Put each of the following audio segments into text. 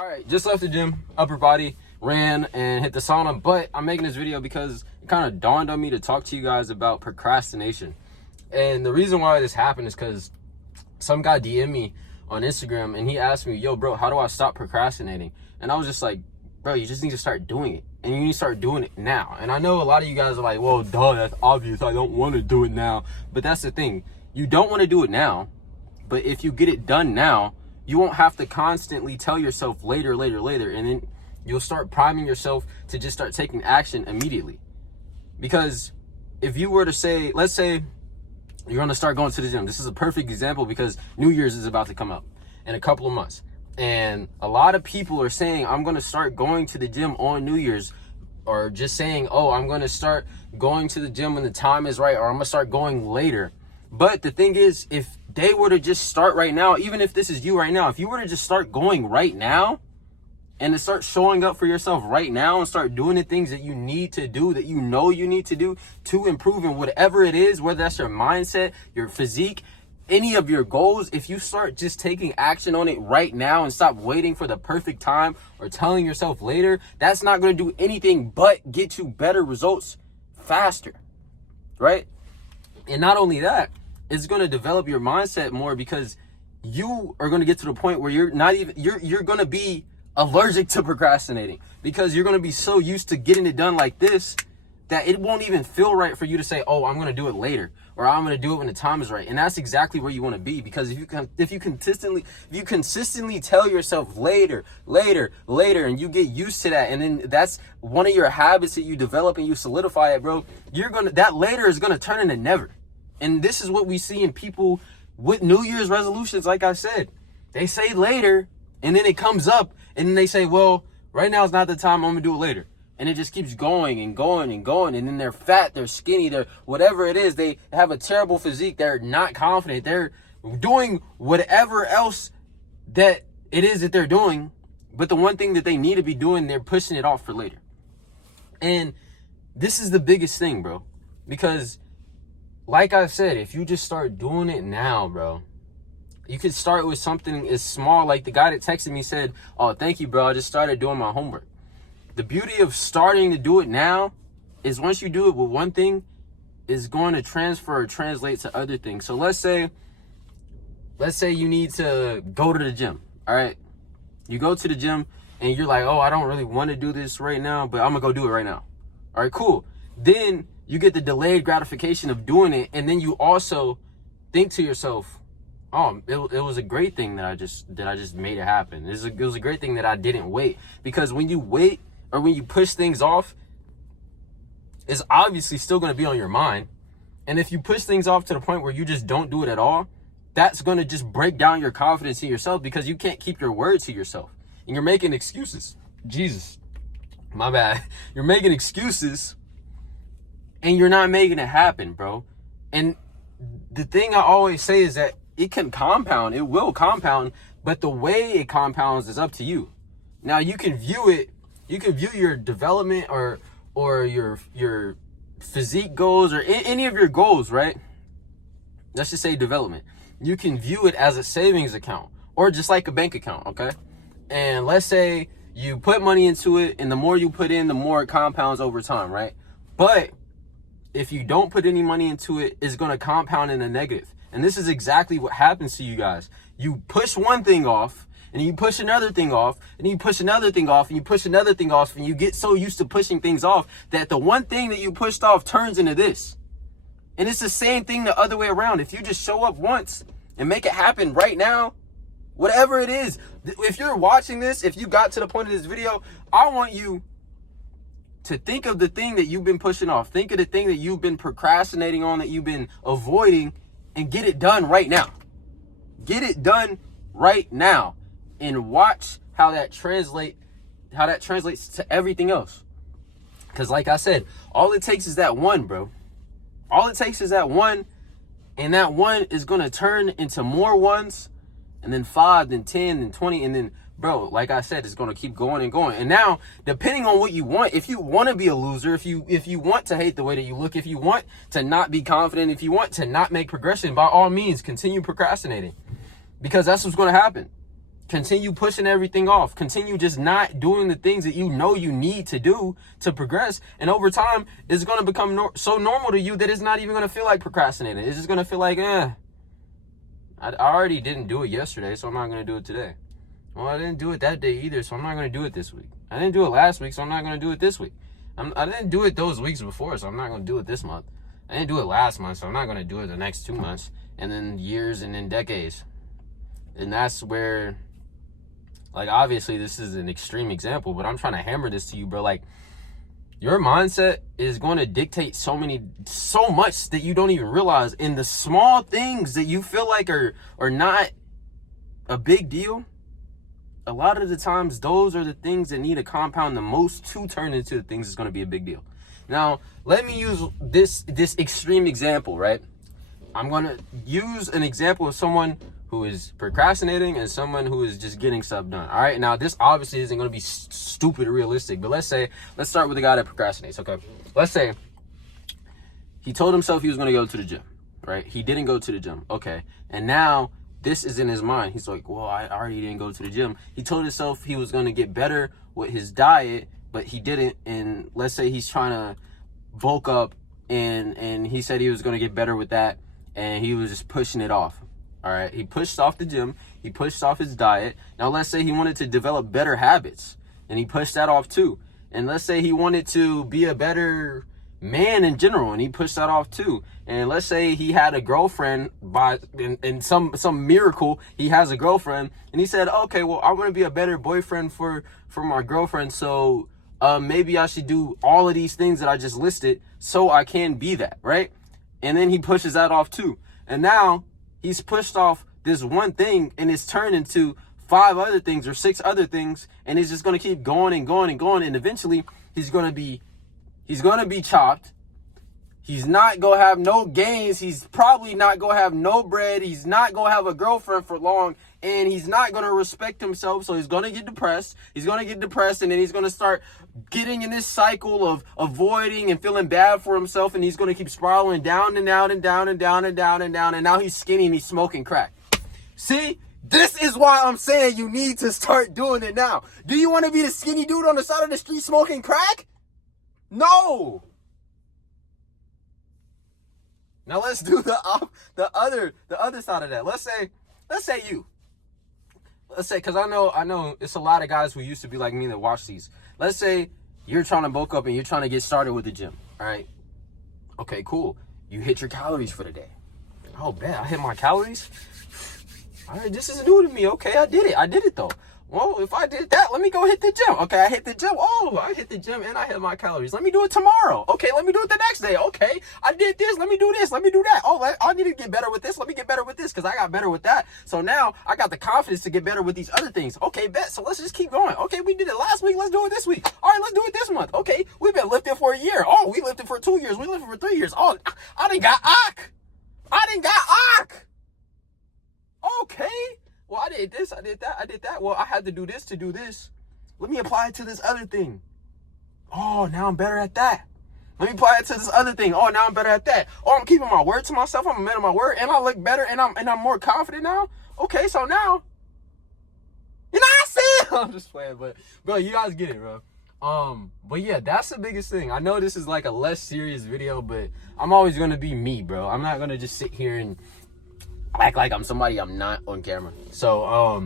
All right, just left the gym, upper body, ran and hit the sauna, but I'm making this video because it kind of dawned on me to talk to you guys about procrastination. And the reason why this happened is because some guy DM'd me on Instagram and he asked me, yo, bro, how do I stop procrastinating? And I was just like, bro, you just need to start doing it. And you need to start doing it now. And I know a lot of you guys are like, well, duh, that's obvious. I don't want to do it now. But that's the thing. You don't want to do it now. But if you get it done now, you won't have to constantly tell yourself later. And then you'll start priming yourself to just start taking action immediately. Because if you were to say, let's say you're going to start going to the gym. This is a perfect example because New Year's is about to come up in a couple of months. And a lot of people are saying, I'm going to start going to the gym on New Year's, or just saying, oh, I'm going to start going to the gym when the time is right, or I'm going to start going later. But the thing is, if they were to just start right now, even if this is you right now, if you were to just start going right now and to start showing up for yourself right now and start doing the things that you need to do, that you know you need to do to improve in whatever it is, whether that's your mindset, your physique, any of your goals, if you start just taking action on it right now and stop waiting for the perfect time or telling yourself later, that's not going to do anything but get you better results faster, right? And not only that, it's going to develop your mindset more because you are going to get to the point where you're going to be allergic to procrastinating because you're going to be so used to getting it done like this that it won't even feel right for you to say, oh, I'm going to do it later, or I'm going to do it when the time is right. And that's exactly where you want to be, because if you consistently tell yourself later, and you get used to that, and then that's one of your habits that you develop and you solidify it, bro, that later is going to turn into never. And this is what we see in people with New Year's resolutions. Like I said, they say later, and then it comes up, and then they say, well, right now is not the time, I'm going to do it later. And it just keeps going. And then they're fat, they're skinny, they're whatever it is. They have a terrible physique. They're not confident. They're doing whatever else that it is that they're doing. But the one thing that they need to be doing, they're pushing it off for later. And this is the biggest thing, bro. Because like I said, if you just start doing it now, bro, you could start with something as small. Like the guy that texted me said, oh, thank you, bro, I just started doing my homework. The beauty of starting to do it now is once you do it with one thing, is going to transfer or translate to other things. So let's say you need to go to the gym. All right. You go to the gym and you're like, oh, I don't really want to do this right now, but I'm gonna go do it right now. All right, cool. Then you get the delayed gratification of doing it. And then you also think to yourself, oh, it was a great thing that I just made it happen. It was a great thing that I didn't wait. Because when you wait, or when you push things off, it's obviously still going to be on your mind. And if you push things off to the point where you just don't do it at all, that's going to just break down your confidence in yourself because you can't keep your word to yourself. And you're making excuses. Jesus, my bad. You're making excuses and you're not making it happen, bro. And the thing I always say is that it can compound. It will compound. But the way it compounds is up to you. Now, you can view your development or your physique goals or any of your goals, right? Let's just say development. You can view it as a savings account or just like a bank account, okay? And let's say you put money into it, and the more you put in, the more it compounds over time, right? But if you don't put any money into it, it's going to compound in a negative. And this is exactly what happens to you guys. You push one thing off, and you push another thing off, and you push another thing off, and you push another thing off, and you get so used to pushing things off that the one thing that you pushed off turns into this. And it's the same thing the other way around. If you just show up once and make it happen right now, whatever it is, if you're watching this, if you got to the point of this video, I want you to think of the thing that you've been pushing off. Think of the thing that you've been procrastinating on, that you've been avoiding, and get it done right now. Get it done right now. And watch how that translates to everything else. Because like I said, all it takes is that one, bro. All it takes is that one, and that one is going to turn into more ones, and then 5, then 10, then 20, and then, bro, like I said, it's going to keep going and going. And now, depending on what you want, if you want to be a loser, if you want to hate the way that you look, if you want to not be confident, if you want to not make progression, by all means, continue procrastinating. Because that's what's going to happen. Continue pushing everything off. Continue just not doing the things that you know you need to do to progress. And over time, it's going to become so normal to you that it's not even going to feel like procrastinating. It's just going to feel like, I already didn't do it yesterday, so I'm not going to do it today. Well, I didn't do it that day either, so I'm not going to do it this week. I didn't do it last week, so I'm not going to do it this week. I didn't do it those weeks before, so I'm not going to do it this month. I didn't do it last month, so I'm not going to do it the next 2 months, and then years, and then decades. And that's where, like, obviously this is an extreme example, but I'm trying to hammer this to you, bro. Like, your mindset is going to dictate so much that you don't even realize. In the small things that you feel like are not a big deal, a lot of the times those are the things that need to compound the most to turn into the things that's going to be a big deal. Now, let me use this extreme example, right? I'm going to use an example of someone who is procrastinating and someone who is just getting stuff done. All right. Now, this obviously isn't going to be stupid realistic, but let's start with the guy that procrastinates. Okay. Let's say he told himself he was going to go to the gym, right? He didn't go to the gym. Okay. And now this is in his mind. He's like, well, I already didn't go to the gym. He told himself he was going to get better with his diet, but he didn't. And let's say he's trying to bulk up and he said he was going to get better with that. And he was just pushing it off. All right. He pushed off the gym. He pushed off his diet. Now, let's say he wanted to develop better habits and he pushed that off too. And let's say he wanted to be a better man in general and he pushed that off too. And let's say he had a girlfriend in some miracle, he has a girlfriend and he said, okay, well, I want to be a better boyfriend for my girlfriend. So maybe I should do all of these things that I just listed so I can be that. Right. And then he pushes that off too. And now he's pushed off this one thing and it's turned into 5 other things or 6 other things. And it's just going to keep going and going and going. And eventually he's going to be chopped. He's not going to have no gains. He's probably not going to have no bread. He's not going to have a girlfriend for long. And he's not going to respect himself. So he's going to get depressed. He's going to get depressed. And then he's going to start getting in this cycle of avoiding and feeling bad for himself. And he's going to keep spiraling down and down and down and down and down and down. And now he's skinny and he's smoking crack. See, this is why I'm saying you need to start doing it now. Do you want to be the skinny dude on the side of the street smoking crack? No. Now let's do the other side of that. Let's say you. Let's say, because I know it's a lot of guys who used to be like me that watch these. Let's say you're trying to bulk up and you're trying to get started with the gym. All right. Okay, cool. You hit your calories for the day. Oh, man, I hit my calories. All right, this is new to me. Okay, I did it though. Well, if I did that, let me go hit the gym. Okay, I hit the gym. Oh, I hit the gym and I hit my calories. Let me do it tomorrow. Okay, let me do it the next day. Okay, I did this. Let me do this. Let me do that. Oh, I need to get better with this. Let me get better with this because I got better with that. So now I got the confidence to get better with these other things. Okay, bet. So let's just keep going. Okay, we did it last week. Let's do it this week. All right, let's do it this month. Okay, we've been lifting for a year. Oh, we lifted for 2 years. We lifted for 3 years. Oh, I done got OC. Okay. Well, I did this, I did that. Well, I had to do this to do this. Let me apply it to this other thing. Oh, now I'm better at that. Let me apply it to this other thing. Oh, now I'm better at that. Oh, I'm keeping my word to myself. I'm a man of my word, and I look better, and I'm more confident now. Okay, so now, you know what I'm saying? I'm just playing, but bro, you guys get it, bro. But yeah, that's the biggest thing. I know this is like a less serious video, but I'm always gonna be me, bro. I'm not gonna just sit here and act like I'm somebody I'm not on camera. So,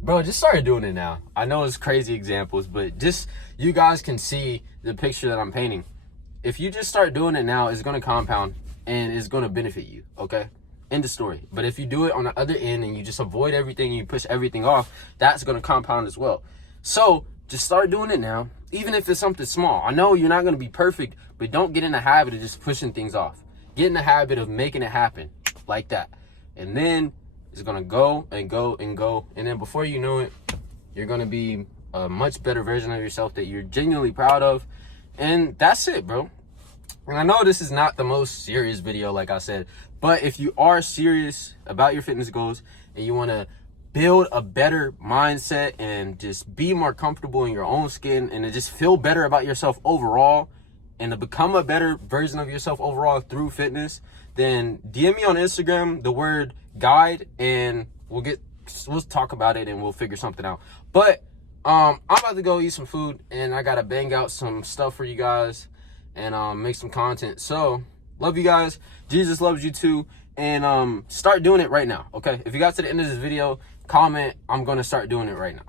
bro, just start doing it now. I know it's crazy examples, but just you guys can see the picture that I'm painting. If you just start doing it now, it's going to compound and it's going to benefit you, okay? End of story. But if you do it on the other end and you just avoid everything and you push everything off, that's going to compound as well. So just start doing it now, even if it's something small. I know you're not going to be perfect, but don't get in the habit of just pushing things off. Get in the habit of making it happen like that. And then it's going to go and go and go. And then before you know it, you're going to be a much better version of yourself that you're genuinely proud of. And that's it, bro. And I know this is not the most serious video, like I said, but if you are serious about your fitness goals and you want to build a better mindset and just be more comfortable in your own skin and to just feel better about yourself overall and to become a better version of yourself overall through fitness, then DM me on Instagram the word guide and we'll get we'll talk about it and we'll figure something out. But I'm about to go eat some food, and I gotta bang out some stuff for you guys and make some content. So love you guys. Jesus loves you too. And start doing it right now. Okay, if you got to the end of this video, comment. I'm gonna start doing it right now.